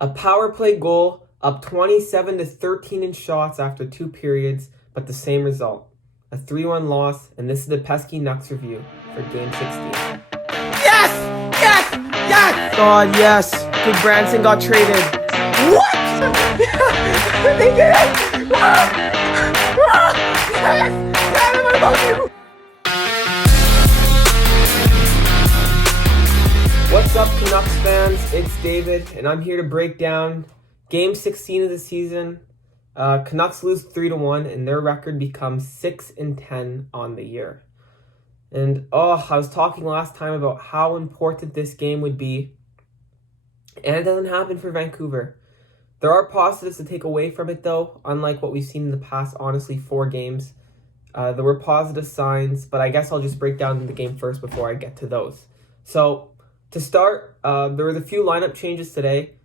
A power play goal, up 27-13 in shots after 2 periods, but the same result. A 3-1 loss, and this is the Pesky Nucks review for Game 16. Yes! Yes! Yes! God, yes! Big Branson got traded. What? They did it! Yes! Damn, what about you? What's up, Canucks fans? It's David, and I'm here to break down Game 16 of the season. Canucks lose 3-1, and their record becomes 6-10 on the year. And I was talking last time about how important this game would be, and it doesn't happen for Vancouver. There are positives to take away from it, though, unlike what we've seen in the past, honestly, 4 games. There were positive signs, but I guess I'll just break down the game first before I get to those. So, to start, there was a few lineup changes today.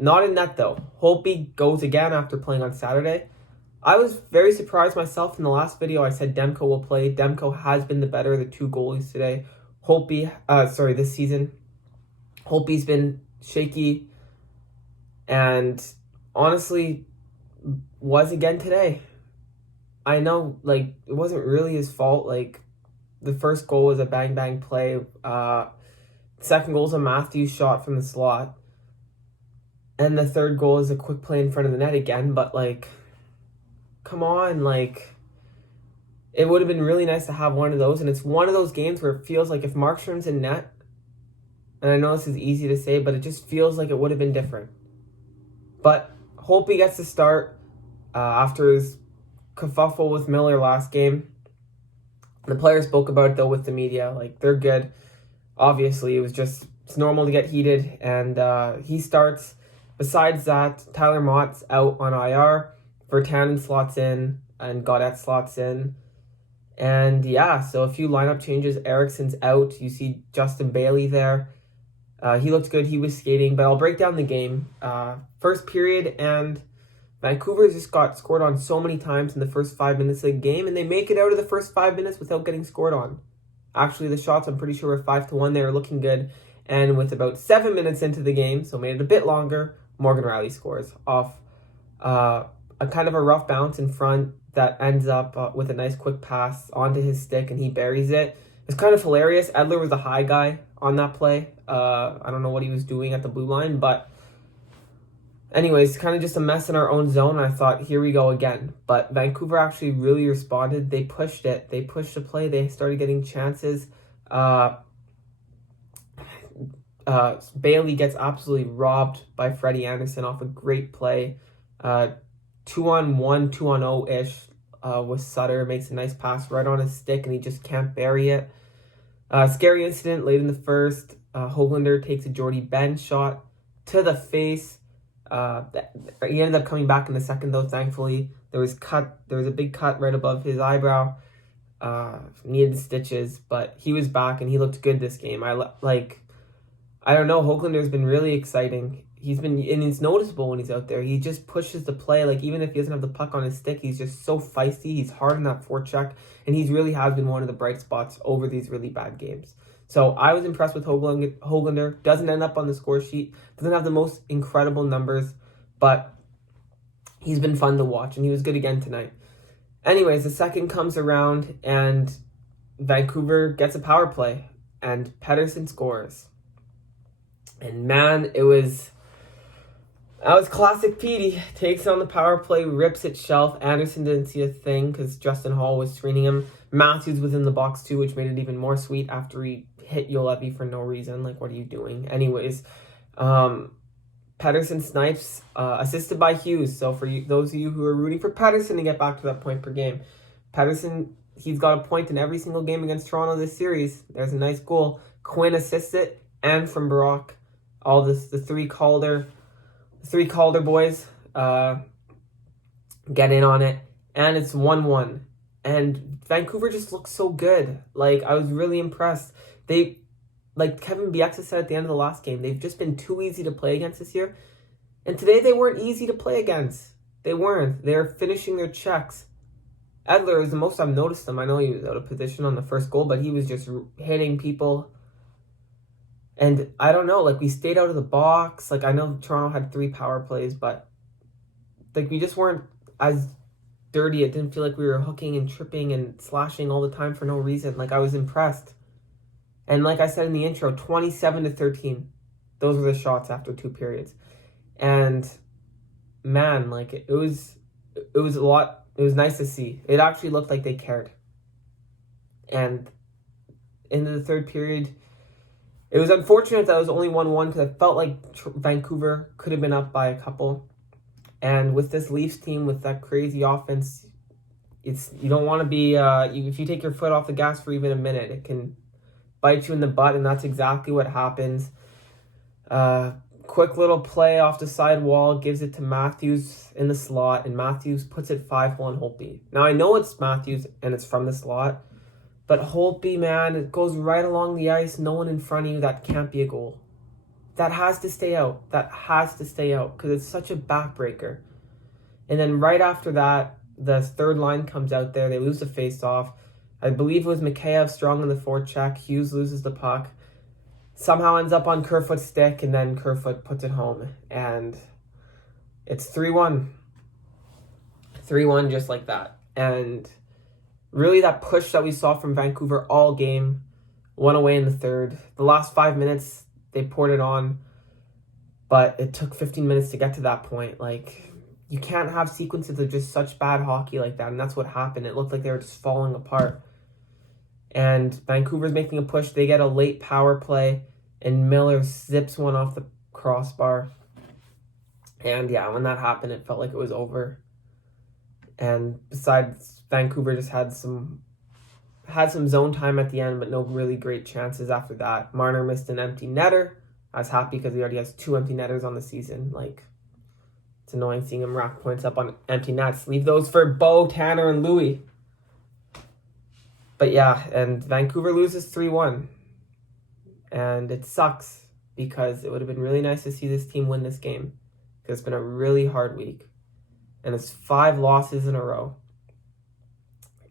Not in net, though. Holtby goes again after playing on Saturday. I was very surprised myself. In the last video, I said Demko will play. Demko has been the better of the 2 goalies today. This season. Holtby's been shaky and honestly was again today. I know, it wasn't really his fault. The first goal was a bang-bang play. Second goal is a Matthews shot from the slot. And the third goal is a quick play in front of the net again. But, come on, it would have been really nice to have one of those. And it's one of those games where it feels like if Markstrom's in net, and I know this is easy to say, but it just feels like it would have been different. But Holtby gets to start after his kerfuffle with Miller last game. The players spoke about it, though, with the media. They're good. Obviously, it's normal to get heated, and he starts. Besides that, Tyler Mott's out on IR. Virtanen slots in, and Gaudette slots in. And so a few lineup changes. Ericsson's out. You see Justin Bailey there. He looked good. He was skating, but I'll break down the game. First period, and Vancouver just got scored on so many times in the first 5 minutes of the game, and they make it out of the first 5 minutes without getting scored on. Actually, the shots, I'm pretty sure, were 5-1. They were looking good. And with about 7 minutes into the game, so made it a bit longer, Morgan Rielly scores off a kind of a rough bounce in front that ends up with a nice quick pass onto his stick, and he buries it. It's kind of hilarious. Edler was the high guy on that play. I don't know what he was doing at the blue line, but anyways, kind of just a mess in our own zone. And I thought, here we go again. But Vancouver actually really responded. They pushed it. They pushed the play. They started getting chances. Bailey gets absolutely robbed by Freddie Anderson off a great play. 2-on-1, 2-on-0-ish with Sutter. Makes a nice pass right on his stick, and he just can't bury it. Scary incident late in the first. Höglander takes a Jordy Ben shot to the face. He ended up coming back in the second, though, thankfully. There was a big cut right above his eyebrow. Needed stitches, but he was back, and he looked good this game. I don't know, Höglander's been really exciting. And it's noticeable when he's out there. He just pushes the play. Even if he doesn't have the puck on his stick, he's just so feisty. He's hard on that forecheck, and he really has been one of the bright spots over these really bad games. So I was impressed with Höglander. Doesn't end up on the score sheet. Doesn't have the most incredible numbers, but he's been fun to watch, and he was good again tonight. Anyways, the second comes around, and Vancouver gets a power play, and Pettersson scores. And man, that was classic Petey. Takes it on the power play, rips it shelf. Anderson didn't see a thing because Justin Hall was screening him. Matthews was in the box too, which made it even more sweet after he hit Jolevi for no reason. What are you doing? Anyways, Pettersson snipes, assisted by Hughes. So for those of you who are rooting for Pettersson to get back to that point per game, Pettersson, he's got a point in every single game against Toronto this series. There's a nice goal. Quinn assists it, and from Brock. The three Calder boys get in on it, and it's 1-1. And Vancouver just looks so good. I was really impressed. They, Kevin Bieksa said at the end of the last game, they've just been too easy to play against this year. And today they weren't easy to play against. They weren't. They're finishing their checks. Edler is the most I've noticed him. I know he was out of position on the first goal, but he was just hitting people. And I don't know, like we stayed out of the box. Like I know Toronto had 3 power plays, but like we just weren't as dirty. It didn't feel like we were hooking and tripping and slashing all the time for no reason. Like I was impressed. And like I said in the intro, 27-13. Those were the shots after 2 periods. And man, like it was a lot. It was nice to see. It actually looked like they cared. And into the 3rd period, it was unfortunate that it was only 1-1 because I felt like Vancouver could have been up by a couple. And with this Leafs team, with that crazy offense, you don't want to be, if you take your foot off the gas for even a minute, it can bite you in the butt, and that's exactly what happens. Quick little play off the side wall, gives it to Matthews in the slot, and Matthews puts it 5-1 Holtby. Now, I know it's Matthews, and it's from the slot, but Holtby, man, it goes right along the ice, no one in front of you, that can't be a goal. That has to stay out. That has to stay out, because it's such a backbreaker. And then right after that, the 3rd line comes out there, they lose the face-off. I believe it was Mikheyev strong in the forecheck. Hughes loses the puck. Somehow ends up on Kerfoot's stick, and then Kerfoot puts it home. And it's 3-1. 3-1 just like that. And really that push that we saw from Vancouver all game went away in the 3rd. The last 5 minutes, they poured it on. But it took 15 minutes to get to that point. Like, you can't have sequences of just such bad hockey like that. And that's what happened. It looked like they were just falling apart. And Vancouver's making a push. They get a late power play, and Miller zips one off the crossbar. And yeah, when that happened, it felt like it was over. And besides, Vancouver just had some zone time at the end, but no really great chances after that. Marner missed an empty netter. I was happy because he already has 2 empty netters on the season. Like, it's annoying seeing him rack points up on empty nets. Leave those for Bo, Tanner, and Louis. But yeah, and Vancouver loses 3-1. And it sucks because it would have been really nice to see this team win this game. Because it's been a really hard week. And it's 5 losses in a row.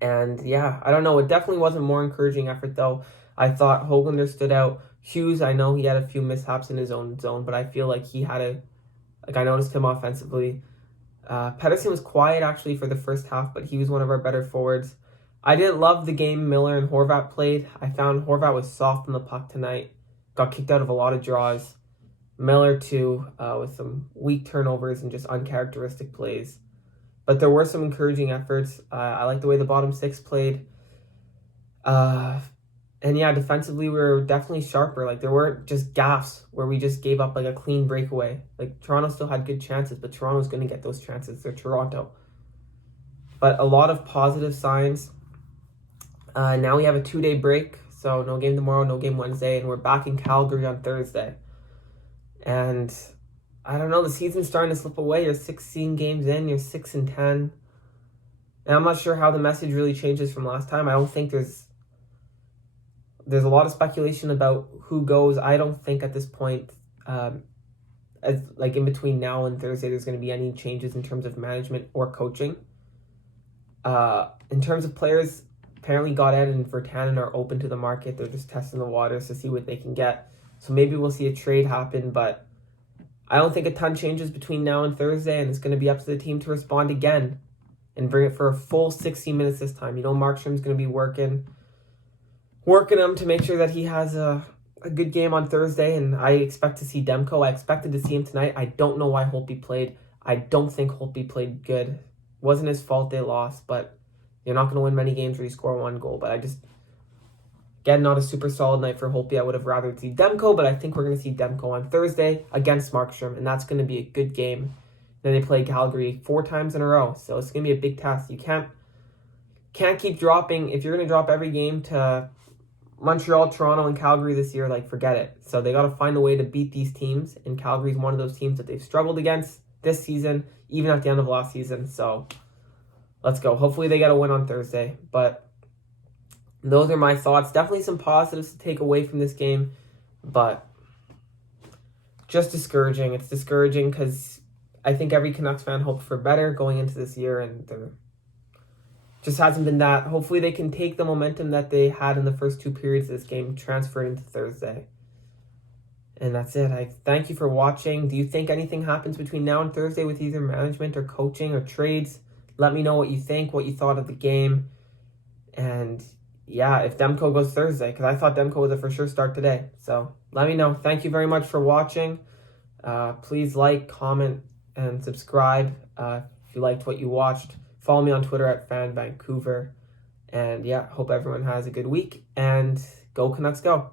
And yeah, I don't know. It definitely wasn't a more encouraging effort though. I thought Höglander stood out. Hughes, I know he had a few mishaps in his own zone, but I feel like I noticed him offensively. Pettersson was quiet actually for the first half, but he was one of our better forwards. I didn't love the game Miller and Horvat played. I found Horvat was soft on the puck tonight. Got kicked out of a lot of draws. Miller too, with some weak turnovers and just uncharacteristic plays. But there were some encouraging efforts. I like the way the bottom 6 played. And yeah, defensively we were definitely sharper. Like there weren't just gaffes where we just gave up like a clean breakaway. Like Toronto still had good chances, but Toronto's going to get those chances. They're Toronto. But a lot of positive signs. Now we have a 2-day break, so no game tomorrow, no game Wednesday, and we're back in Calgary on Thursday. And I don't know, the season's starting to slip away. You're 16 games in, you're 6-10. And I'm not sure how the message really changes from last time. I don't think there's a lot of speculation about who goes. I don't think at this point, as like in between now and Thursday, there's going to be any changes in terms of management or coaching. In terms of players, apparently Goddard and Virtanen are open to the market. They're just testing the waters to see what they can get. So maybe we'll see a trade happen, but I don't think a ton changes between now and Thursday, and it's going to be up to the team to respond again and bring it for a full 60 minutes this time. You know, Markstrom's going to be working him to make sure that he has a good game on Thursday, and I expect to see Demko. I expected to see him tonight. I don't know why Holtby played. I don't think Holtby played good. It wasn't his fault they lost, but you're not going to win many games where you score 1 goal. But again, not a super solid night for Holtby. I would have rather see Demko, but I think we're going to see Demko on Thursday against Markstrom, and that's going to be a good game. Then they play Calgary 4 times in a row, so it's going to be a big test. You can't keep dropping. If you're going to drop every game to Montreal, Toronto, and Calgary this year, like, forget it. So they got to find a way to beat these teams, and Calgary's one of those teams that they've struggled against this season, even at the end of last season. So let's go. Hopefully they get a win on Thursday. But those are my thoughts. Definitely some positives to take away from this game, but just discouraging. It's discouraging because I think every Canucks fan hoped for better going into this year, and there just hasn't been that. Hopefully they can take the momentum that they had in the first 2 periods of this game, transfer it into Thursday. And that's it. I thank you for watching. Do you think anything happens between now and Thursday with either management or coaching or trades? Let me know what you think, what you thought of the game. And yeah, if Demko goes Thursday, because I thought Demko was a for sure start today. So let me know. Thank you very much for watching. Please like, comment, and subscribe if you liked what you watched. Follow me on Twitter at FanVancouver. And yeah, hope everyone has a good week. And go Canucks go.